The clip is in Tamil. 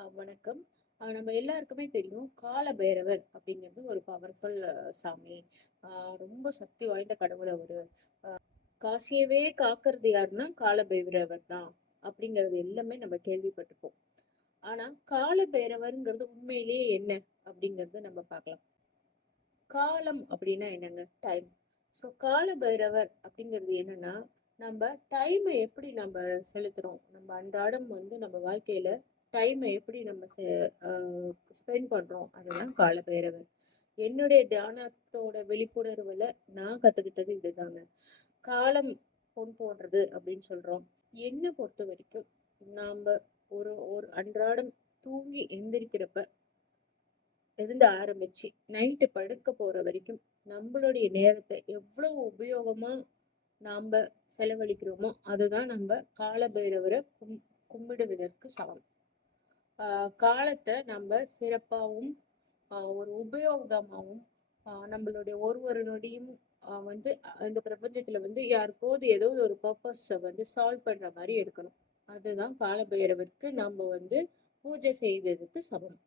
வணக்கம். நம்ம எல்லாருக்குமே தெரியும், கால பைரவர் அப்படிங்கிறது ஒரு பவர்ஃபுல் சாமி. ரொம்ப சக்தி வாய்ந்த கடவுள் அவர் காசியவே காக்கிறது யாருன்னா, கால பைரவர் தான். அப்படிங்கிறது எல்லாமே நம்ம கேள்விப்பட்டிருப்போம் ஆனால் கால பைரவருங்கிறது உண்மையிலேயே என்ன? அப்படிங்கிறது நம்ம பார்க்கலாம். காலம் அப்படின்னா என்னங்க? டைம். ஸோ கால பைரவர் அப்படிங்கிறது என்னன்னா, நம்ம டைமை எப்படி நம்ம செலுத்துகிறோம் நம்ம அன்றாடம் வந்து நம்ம வாழ்க்கையில் டைமை எப்படி நம்ம செ ஸ்பெண்ட் பண்ணுறோம் அதுதான் கால பைரவர். என்னுடைய தியானத்தோட விழிப்புணர்வில் நான் கற்றுக்கிட்டது இதுதாங்க. காலம் பொன் போன்றது அப்படின்னு சொல்கிறோம் என்னை பொறுத்த வரைக்கும் நாம் ஒரு ஒரு அன்றாடம் தூங்கி எந்திரிக்கிறப்ப இருந்து ஆரம்பித்து நைட்டு படுக்க போகிற வரைக்கும், நம்மளுடைய நேரத்தை எவ்வளவு உபயோகமாக நாம் செலவழிக்கிறோமோ, அதுதான் நம்ம காலபைரவரை கும் கும்பிடுவதற்கு சமம். காலத்தை நம்ம சிறப்பாகவும் ஒரு உபயோகமாகவும் நம்மளுடைய ஒரு ஒரு நொடியும் வந்து இந்த பிரபஞ்சத்தில் வந்து யாருக்கோது ஏதோ ஒரு பர்பஸை வந்து சால்வ் பண்ணுற மாதிரி எடுக்கணும். அதுதான் கால நம்ம நம்ப வந்து பூஜை செய்ததுக்கு சமம்.